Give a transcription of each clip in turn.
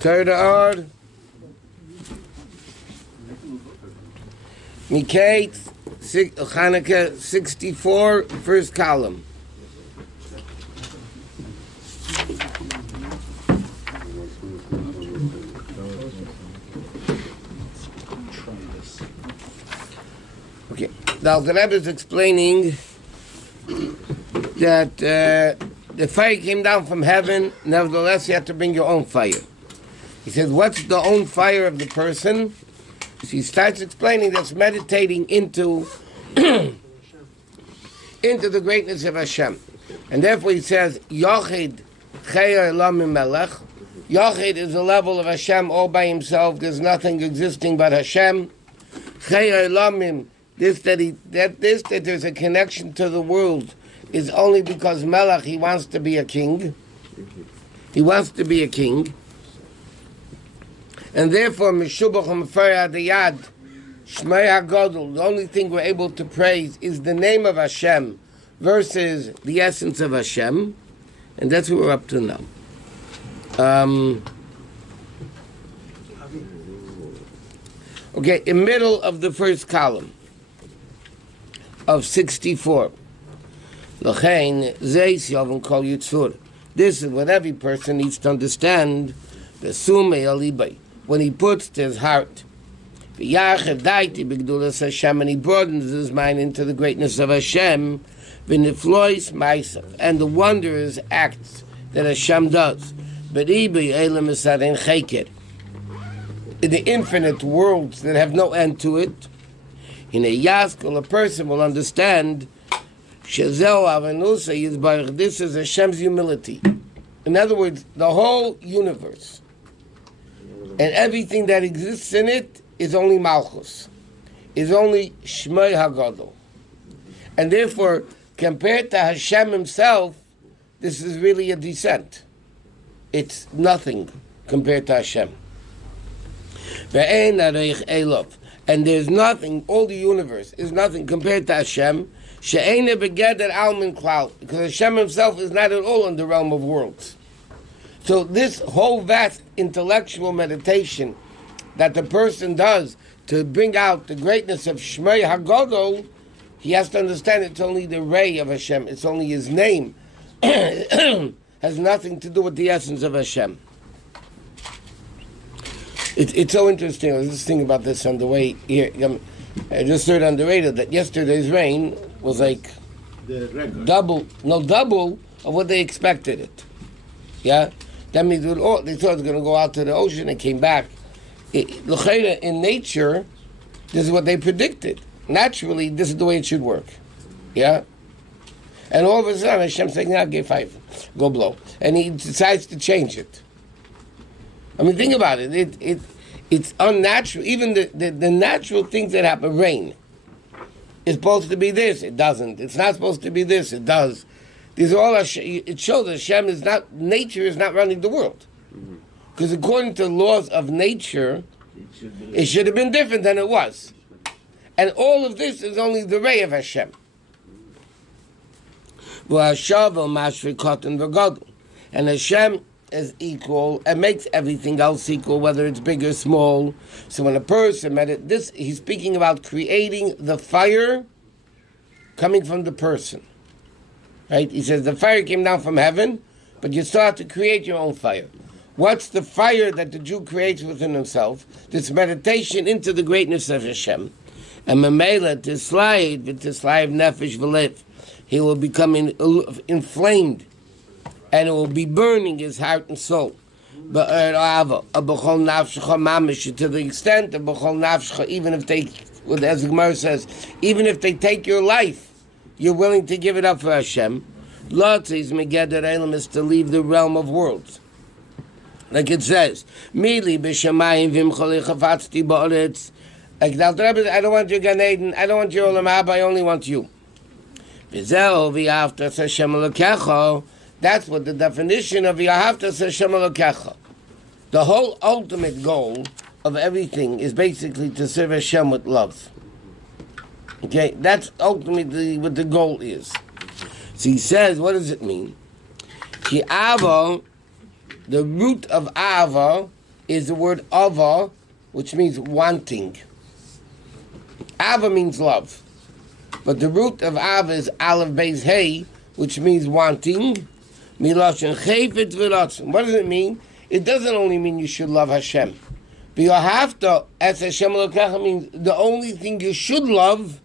Torah Or Page, Chanukah 64, first column. Okay, now the Rabbi is explaining that the fire came down from heaven, nevertheless you have to bring your own fire. He says, what's the own fire of the person? So he starts explaining that's meditating into the greatness of Hashem. And therefore he says, Yochid Chaya Elamim Melech. Yochid is a level of Hashem all by himself. There's nothing existing but Hashem. Chaya Elamim, that there's a connection to the world is only because Melech, he wants to be a king. He wants to be a king. And therefore, Meshubach HaMefareh Adiyad, Shmei HaGodol, the only thing we're able to praise is the name of Hashem versus the essence of Hashem. And that's what we're up to now. Okay, in the middle of the first column of 64. L'chein zeis yovim kol yitzur. This is what every person needs to understand. The sumei alibay. When he puts his heart, and he broadens his mind into the greatness of Hashem, and the wondrous acts that Hashem does. In the infinite worlds that have no end to it, in a yaskol, a person will understand this is Hashem's humility. In other words, the whole universe and everything that exists in it is only Malchus, is only Shmei HaGadol. And therefore, compared to Hashem himself, this is really a descent. It's nothing compared to Hashem. And there's nothing, all the universe is nothing compared to Hashem, because Hashem himself is not at all in the realm of worlds. So this whole vast intellectual meditation that the person does to bring out the greatness of Shmei HaGadol, he has to understand it's only the ray of Hashem, it's only his name. Has nothing to do with the essence of Hashem. It's so interesting. I was just thinking about this on the way here. I just heard on the radio that yesterday's rain was like double of what they expected it. Yeah? That means they thought it was going to go out to the ocean and came back. In nature, this is what they predicted. Naturally, this is the way it should work. Yeah? And all of a sudden, Hashem's saying, "Now, give 5, go blow," and he decides to change it. I mean, think about it. It's unnatural. Even the natural things that happen, rain, is supposed to be this. It doesn't. It's not supposed to be this. It does. These are all. It shows Hashem is not. Nature is not running the world. Because according to laws of nature, it should have been different than it was. And all of this is only the ray of Hashem. And Hashem is equal and makes everything else equal, whether it's big or small. So when a person he's speaking about creating the fire coming from the person. Right? He says the fire came down from heaven, but you still have to create your own fire. What's the fire that the Jew creates within himself? This meditation into the greatness of Hashem. And Mamela Tislaid v'Tislaid Nefesh v'Lev. He will become inflamed, and it will be burning his heart and soul. But to the extent of B'chol Nafshecha, even if they, as the Gemara says, even if they take your life, you're willing to give it up for Hashem. Lot says Megeder Elam is to leave the realm of worlds. Like it says, Mili b'shamayim v'imchali chafatzti ba'aretz. Like I don't want your Gan Eden, I don't want your Olam Haba, I only want you. That's what the definition of Yahavtas Hashem Elokecha. The whole ultimate goal of everything is basically to serve Hashem with love. Okay, that's ultimately what the goal is. So he says, what does it mean? Ki avo the root of Ava is the word Ava, which means wanting. Ava means love. But the root of Ava is Aleph Beis Hey, which means wanting. Miloshen Chayfetz V'Ratzon. What does it mean? It doesn't only mean you should love Hashem. But you have to, as Hashem Elokecha means, the only thing you should love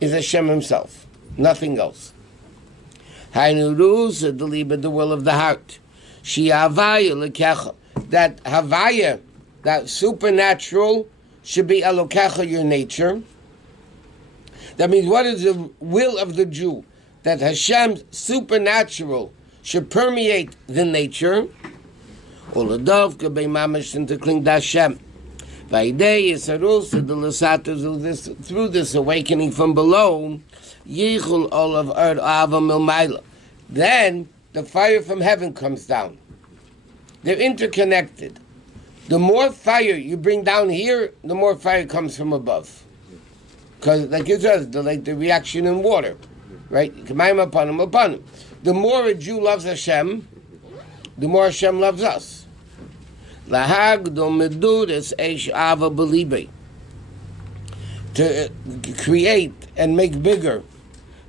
is Hashem Himself. Nothing else. Hainu Ruz, the will of the heart. Shi Havaya Elokecha. That Havaya, that supernatural, should be Elokecha, your nature. That means, what is the will of the Jew? That Hashem's supernatural should permeate the nature. Through this awakening from below, then the fire from heaven comes down. They're interconnected. The more fire you bring down here, the more fire comes from above. Because, like it says, like the reaction in water, right? The more a Jew loves Hashem, the more Hashem loves us. To create and make bigger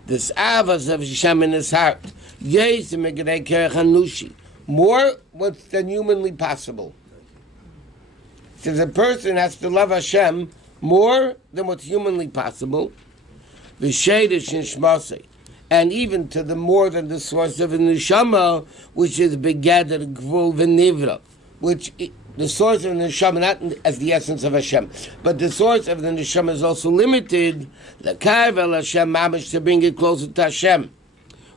this avas of Hashem in his heart, more than humanly possible. Since a person has to love Hashem more than what's humanly possible, and even to the more than the source of the neshama, which is begeder gvul v'nivra, which the source of the neshama, not as the essence of Hashem, but the source of the neshama is also limited. L'karvel Hashem mamish, to bring it closer to Hashem,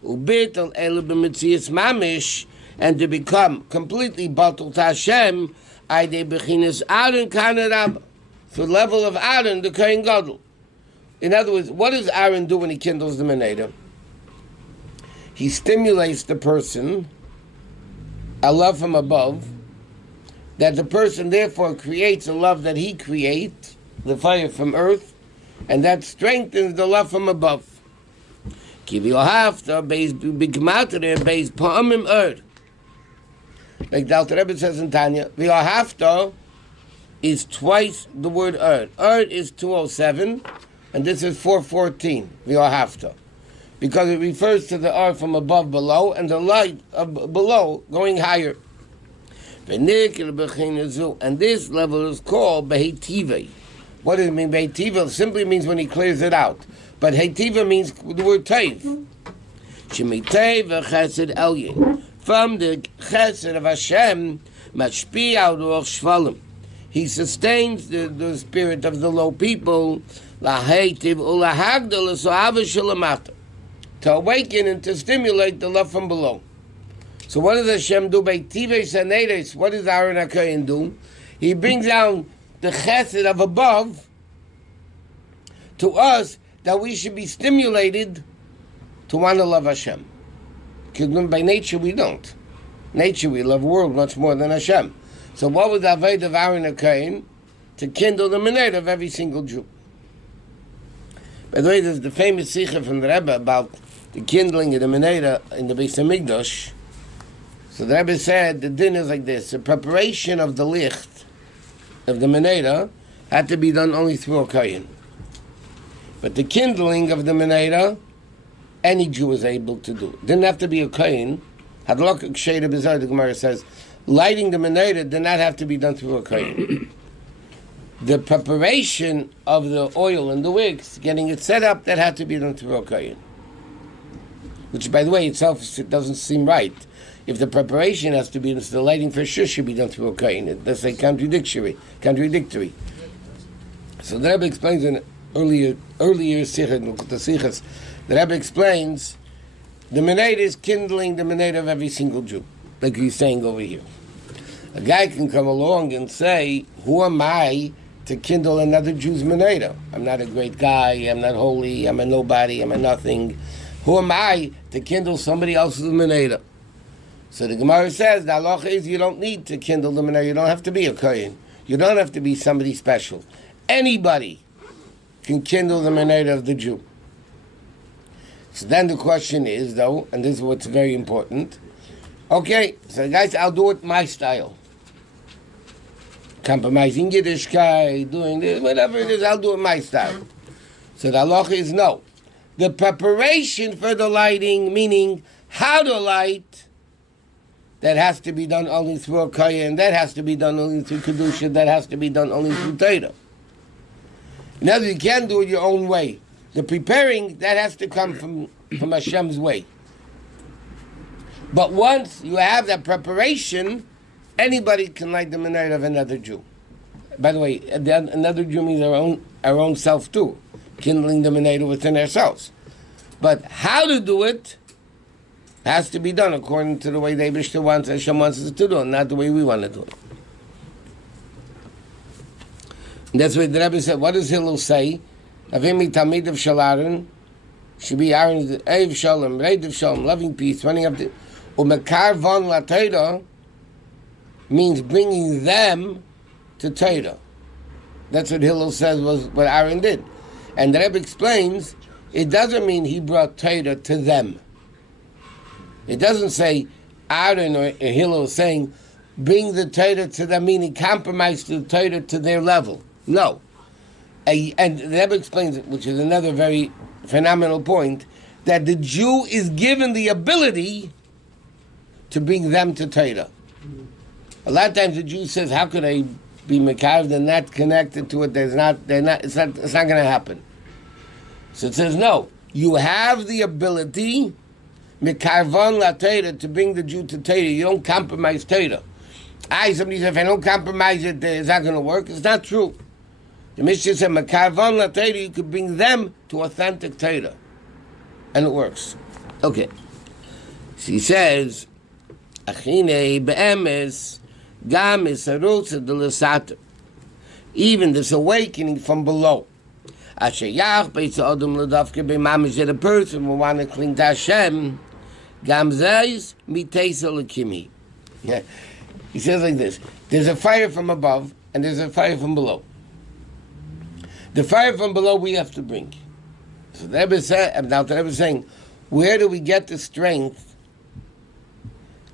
ubit al elu b'metzias mamish, and to become completely batul to Hashem. Aydei bechinas Aaron kanarab, to the level of Aaron, the Kohen Gadol. In other words, what does Aaron do when he kindles the menorah? He stimulates the person, a love from above, that the person therefore creates a love that he creates, the fire from earth, and that strengthens the love from above. Like the Alter Rebbe says in Tanya, V'yohavta is twice the word Erd. Erd is 207, and this is 414, V'yohavta. Because it refers to the Erd from above below, and the light of below going higher. And this level is called Behetiva. What does it mean, Behetiva? It simply means when he clears it out. But Hetiva means the word Teiv. Shemitei v'chesed elyin. From the chesed of Hashem, mashpi al ruach shvalim. He sustains the spirit of the low people, lahetiv ulahagdal l'so'ava shalamata, to awaken and to stimulate the love from below. So what does Hashem do? Beitives hanedes. What does Aaron HaKohen do? He brings down the chesed of above to us, that we should be stimulated to want to love Hashem. Because by nature we don't. Nature we love the world much more than Hashem. So what was the avodah of Aaron HaKohen? To kindle the menorah of every single Jew. By the way, there's the famous sikha from the Rebbe about the kindling of the menorah in the Beis HaMikdash. So the Rebbe said the din is like this: the preparation of the licht of the menorah had to be done only through a kohen. But the kindling of the menorah, any Jew was able to do. Didn't have to be a kohen. Hadlok Ksheira B'Zar, the Gemara says, lighting the menorah did not have to be done through a kohen. The preparation of the oil and the wicks, getting it set up, that had to be done through a kohen. Which, by the way, itself it doesn't seem right. If the preparation has to be, the lighting for sure should be done through a kohen. That's like contradictory. So the Rebbe explains in earlier sikha, the sikhas, the Rebbe explains the menorah is kindling the menorah of every single Jew, like he's saying over here. A guy can come along and say, who am I to kindle another Jew's menorah? I'm not a great guy, I'm not holy, I'm a nobody, I'm a nothing. Who am I to kindle somebody else's menorah? So the Gemara says, the halacha is you don't need to kindle the menorah, you don't have to be a kohen. You don't have to be somebody special. Anybody can kindle the menorah of the Jew. So then the question is, though, and this is what's very important, Okay, so guys, I'll do it my style. Compromising Yiddishkeit, doing this, whatever it is, I'll do it my style. So the halacha is no. The preparation for the lighting, meaning how to light, that has to be done only through a kaya, and that has to be done only through kedusha, that has to be done only through Torah. Now you can't do it your own way. The preparing, that has to come from Hashem's way. But once you have that preparation, anybody can light the menorah of another Jew. By the way, another Jew means our own self too, kindling the menorah within ourselves. But how to do it has to be done according to the way the Eibishter wants, Hashem wants us to do it, not the way we want to do it. And that's what the Rebbe said. What does Hillel say? Avimi Talmid of Shalaron should be Aaron's Eiv Shalom, Reid of Shalom, loving peace, running up to Umekar von La Torah means bringing them to Torah. That's what Hillel says was what Aaron did. And the Rebbe explains, it doesn't mean he brought Torah to them. It doesn't say Aaron or Hillel saying, bring the Torah to them, meaning compromise the Torah to their level. No. And the Rebbe explains it, which is another very phenomenal point, that the Jew is given the ability to bring them to Torah. A lot of times the Jew says, how could I be mekav? They're not connected to it. It's not going to happen. So it says, no, you have the ability, mekarvon la Torah, to bring the Jew to Torah. You don't compromise Torah. Somebody says, if I don't compromise it, it's not going to work. It's not true. The Mishnah said, mekarvon la Torah, you could bring them to authentic Torah. And it works. Okay. So he says, achine be'emes, gam isarutza de l'sater. Even this awakening from below. Ashayach beitza adam l'davke be'mamish, that a person will want to cling to Hashem, gam zeis miteisa l'kimi. He says like this, there's a fire from above, and there's a fire from below. The fire from below we have to bring. So the Rebbe said, now the Rebbe is saying, where do we get the strength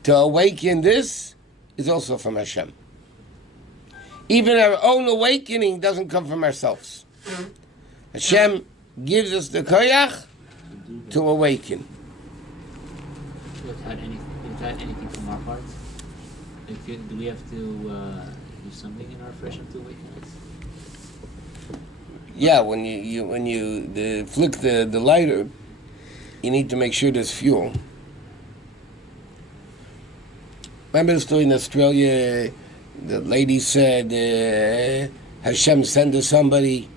to awaken this? Is also from Hashem. Even our own awakening doesn't come from ourselves. Hashem gives us the koyach to awaken. Without anything from our parts? Do we have to do something in our freshen to awaken us? Yeah, when you flick the lighter, you need to make sure there's fuel. Remember the story in Australia? The lady said, Hashem sent us somebody.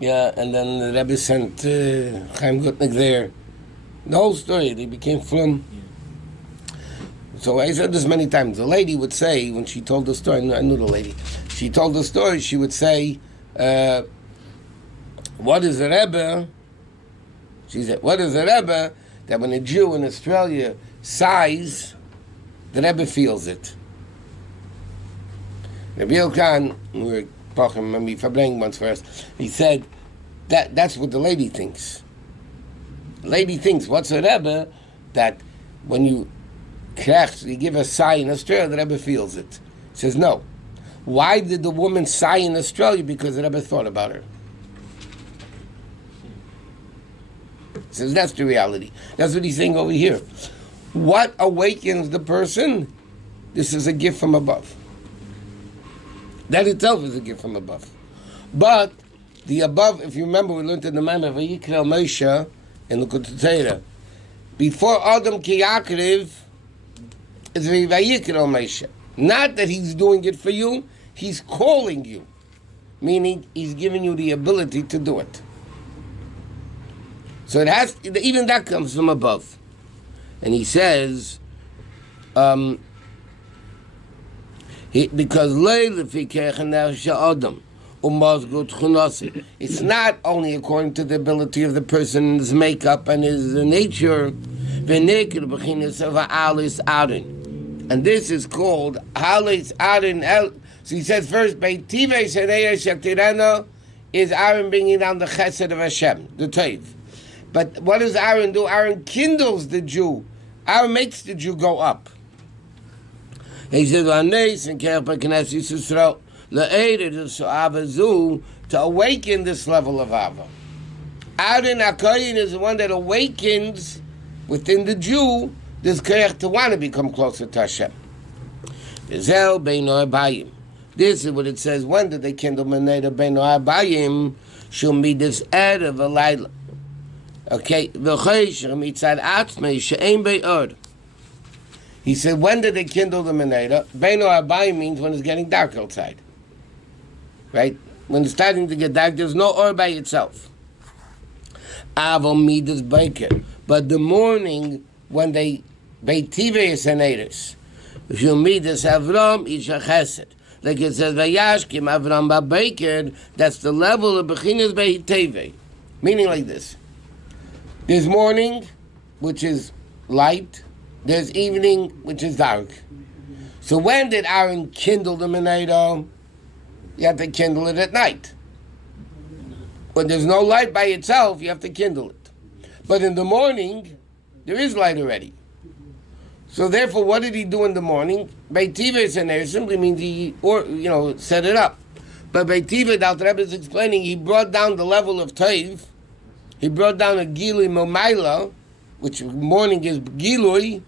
Yeah, and then the Rebbe sent Chaim Gutnick there. The whole story, they became from. Yeah. So I said this many times. The lady would say, when she told the story, I knew the lady. She told the story, she would say, what is the Rebbe? She said, what is the Rebbe? That when a Jew in Australia sighs, the Rebbe feels it. Rabbi Yochanan, we were talking, maybe Fabring once first, he said, that's what the lady thinks. The lady thinks, what's the Rebbe? That when you give a sigh in Australia, the Rebbe feels it. He says, no. Why did the woman sigh in Australia? Because the Rebbe thought about her. He says, that's the reality. That's what he's saying over here. What awakens the person? This is a gift from above. That itself is a gift from above. But the above, if you remember, we learned in the Maamarim Vayikra Moshe in the Torah. Before Adam Kiyakriv, it's Vayikra Moshe. Not that he's doing it for you, he's calling you. Meaning, he's giving you the ability to do it. So it has, even that comes from above. And he says, because it's not only according to the ability of the person's makeup and his nature, and this is called Halis Aaron. So he says first, is Aaron bringing down the chesed of Hashem, the Teiv. But what does Aaron do? Aaron kindles the Jew. Aaron makes the Jew go up. He says, "Anes and Kerpa Knesset Yisrael le'eder to awaken this level of Ava. Aaron HaKoyin is the one that awakens within the Jew this koyach to want to become closer to Hashem. Vizel beino abayim. This is what it says. When did they kindle meneda beino abayim? Shul midas erev alayla. Okay, he said, when did they kindle the meneda? Beino abayim means when it's getting dark outside. Right? When it's starting to get dark, there's no or by itself. Avo midas baker. But the morning when they Beitivus and Eres. If you meet this Avram, Isha Chesed. Like it says, Vayashkim Avram Babaker, that's the level of Bechinas Beiteve. Meaning like this. There's morning, which is light. There's evening, which is dark. So when did Aaron kindle the Menorah? You have to kindle it at night. When there's no light by itself, you have to kindle it. But in the morning, there is light already. So therefore, what did he do in the morning? Beitivus and there simply means he, set it up. But Beitivus, the Rebbe is explaining, he brought down the level of Teiv. He brought down a Gilui Momaila, which morning is Gilui,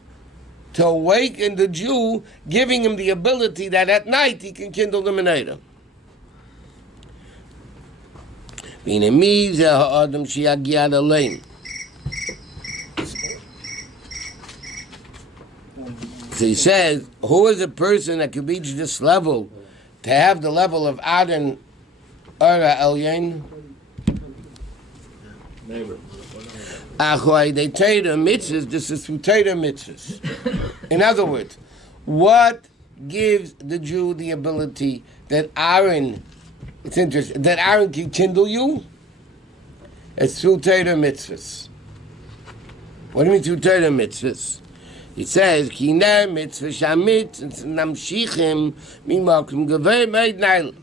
to awaken the Jew, giving him the ability that at night he can kindle the Menorah. So he says, who is a person that could reach this level, to have the level of Adon Ora Elyon? Achoi, they Torah mitzvahs, this is through Torah mitzvahs. In other words, what gives the Jew the ability that Aaron, it's interesting, that Aaron can kindle you? It's through Torah mitzvahs. What do you mean through Torah mitzvahs? It says, "Kiner mitzvah shamit namshichim mimakim gevei meid nail."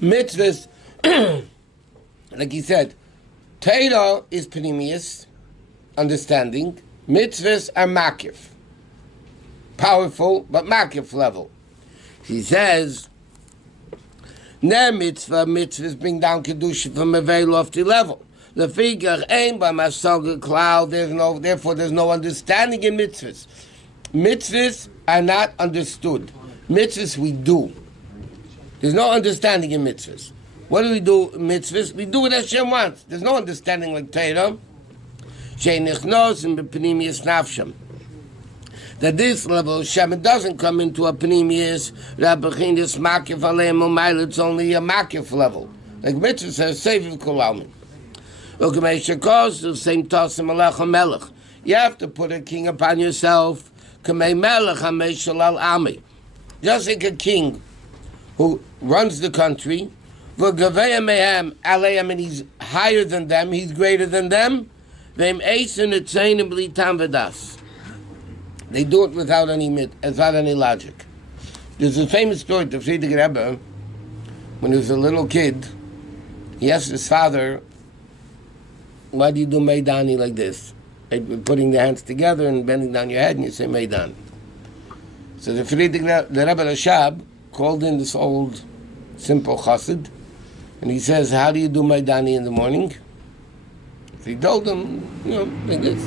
Mitzvahs, like he said, Torah is panemius, understanding. Mitzvahs are makif, powerful but makif level. He says, "Ne mitzvahs bring down kedusha from a very lofty level." The figure ain't by masaga cloud. Therefore, there's no understanding in mitzvahs. Mitzvahs are not understood. Mitzvahs we do. There's no understanding in mitzvahs. What do we do in mitzvahs? We do what Hashem wants. There's no understanding like Torah. Sheinichnos and b'panimius nafsham. That this level of Shem doesn't come into a panimius, rabbechinis makif aleim umayl. It's only a makif level. Like mitzvahs says, seviv kolalmin. You have to put a king upon yourself. Just like a king who runs the country, and he's higher than them, he's greater than them. They do it without any logic. There's a famous story of Friedrich Rebbe. When he was a little kid, he asked his father, why do you do Meidani like this? Putting the hands together and bending down your head, and you say Meidan. So the Rebbe Rashab called in this old, simple chassid, and he says, how do you do Meidani in the morning? So he told him, like this.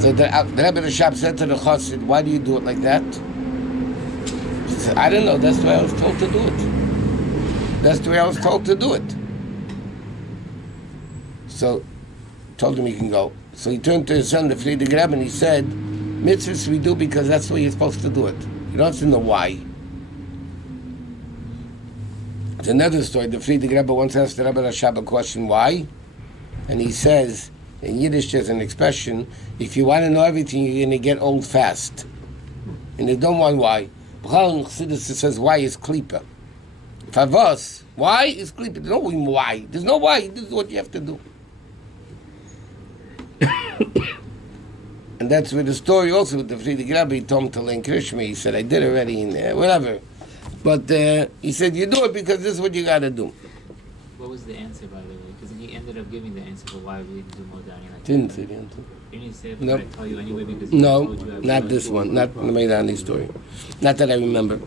So the Rebbe Rashab said to the chassid, why do you do it like that? He said, I don't know, that's the way I was told to do it. That's the way I was told to do it. So, told him he can go. So he turned to his son, the Friedrich Rebbe, and he said, mitzvahs we do because that's the way you're supposed to do it. You don't have to know why. It's another story. The Friedrich Rebbe once asked the Rebbe Rashab a question, why? And he says, in Yiddish there's an expression, if you want to know everything, you're going to get old fast. And they don't want why. B'chal in Chassidus it says, why is klipa? Favos, why is klipa? There's no why. There's no why. This is what you have to do. And that's where the story also with the Friedrich Rebbe, he told him to learn Krishma. He said, I did already in there, whatever. But he said, you do it because this is what you got to do. What was the answer, by the way? Because he ended up giving the answer for why we didn't do Modani. Like Didn't say the answer. You didn't say it, Nope. but I tell you anyway because No, told you not this one. Not the Meidani story. Not that I remember.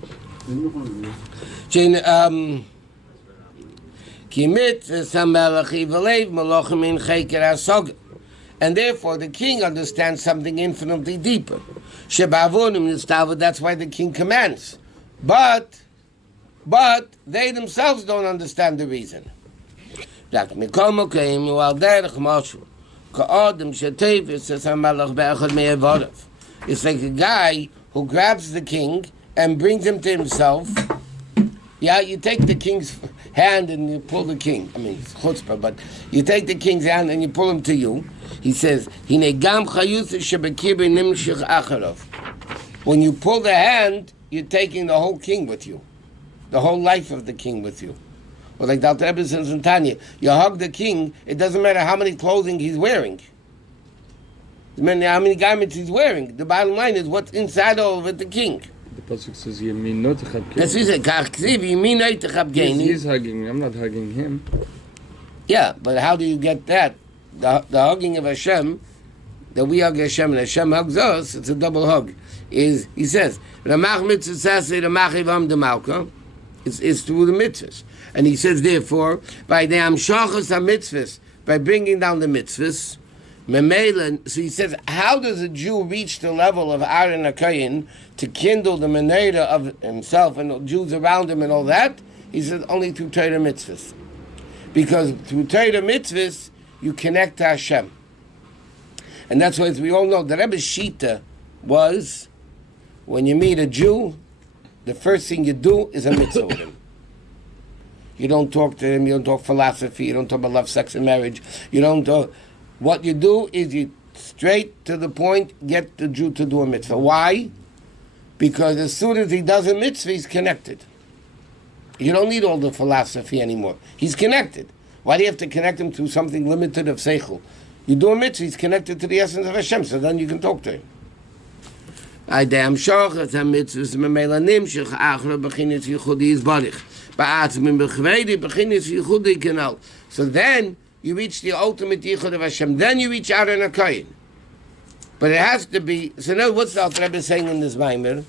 And therefore the king understands something infinitely deeper. That's why the king commands. But they themselves don't understand the reason. It's like a guy who grabs the king and brings him to himself. Yeah, you take the king's hand and you pull the king. I mean, it's chutzpah, but you take the king's hand and you pull him to you. He says, when you pull the hand, you're taking the whole king with you. The whole life of the king with you. Or like Dr. Rebbe says in Tanya, you hug the king, it doesn't matter how many clothing he's wearing. It doesn't matter how many garments he's wearing. The bottom line is what's inside of it, the king. The pasuk says, "Yeminot echab That's what he said. He's hugging me. I'm not hugging him. Yeah, but how do you get that? The hugging of Hashem, that we hug Hashem and Hashem hugs us, it's a double hug. He says, it's through the mitzvahs. And he says, therefore, by the amshachas ha-mitzvahs, by bringing down the mitzvahs, so he says, how does a Jew reach the level of Aaron HaKohen to kindle the menorah of himself and the Jews around him and all that? He says, only through Torah mitzvahs. Because through Torah mitzvahs, you connect to Hashem. And that's why, as we all know, the Rebbe's Shita was, when you meet a Jew, the first thing you do is a mitzvah with him. You don't talk to him, you don't talk philosophy, you don't talk about love, sex, and marriage. You don't talk. What you do is you straight to the point, get the Jew to do a mitzvah. Why? Because as soon as he does a mitzvah, he's connected. You don't need all the philosophy anymore. He's connected. Why do you have to connect him to something limited of seichel? You do a mitzvah, he's connected to the essence of Hashem, so then you can talk to him. So then you reach the ultimate yichud of Hashem. Then you reach Aaron HaKohen. But it has to be. So now, what's the Alter Rebbe saying in this Maamar?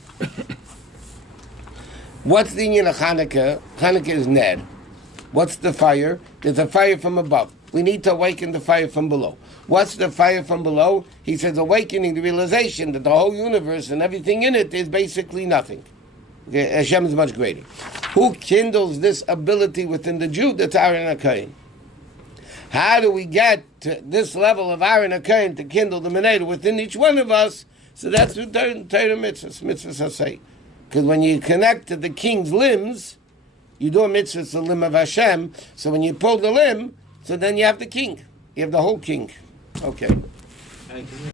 What's the union of Chanukah? Chanukah is Ner. What's the fire? There's a fire from above. We need to awaken the fire from below. What's the fire from below? He says awakening the realization that the whole universe and everything in it is basically nothing. Okay, Hashem is much greater. Who kindles this ability within the Jew? That's Aaron HaKohen. How do we get to this level of Aaron HaKohen to kindle the menorah within each one of us? So that's what Torah mitzvahs say. Because when you connect to the king's limbs, you do a mitzvah, it's the limb of Hashem. So when you pull the limb, so then you have the king. You have the whole king. Okay.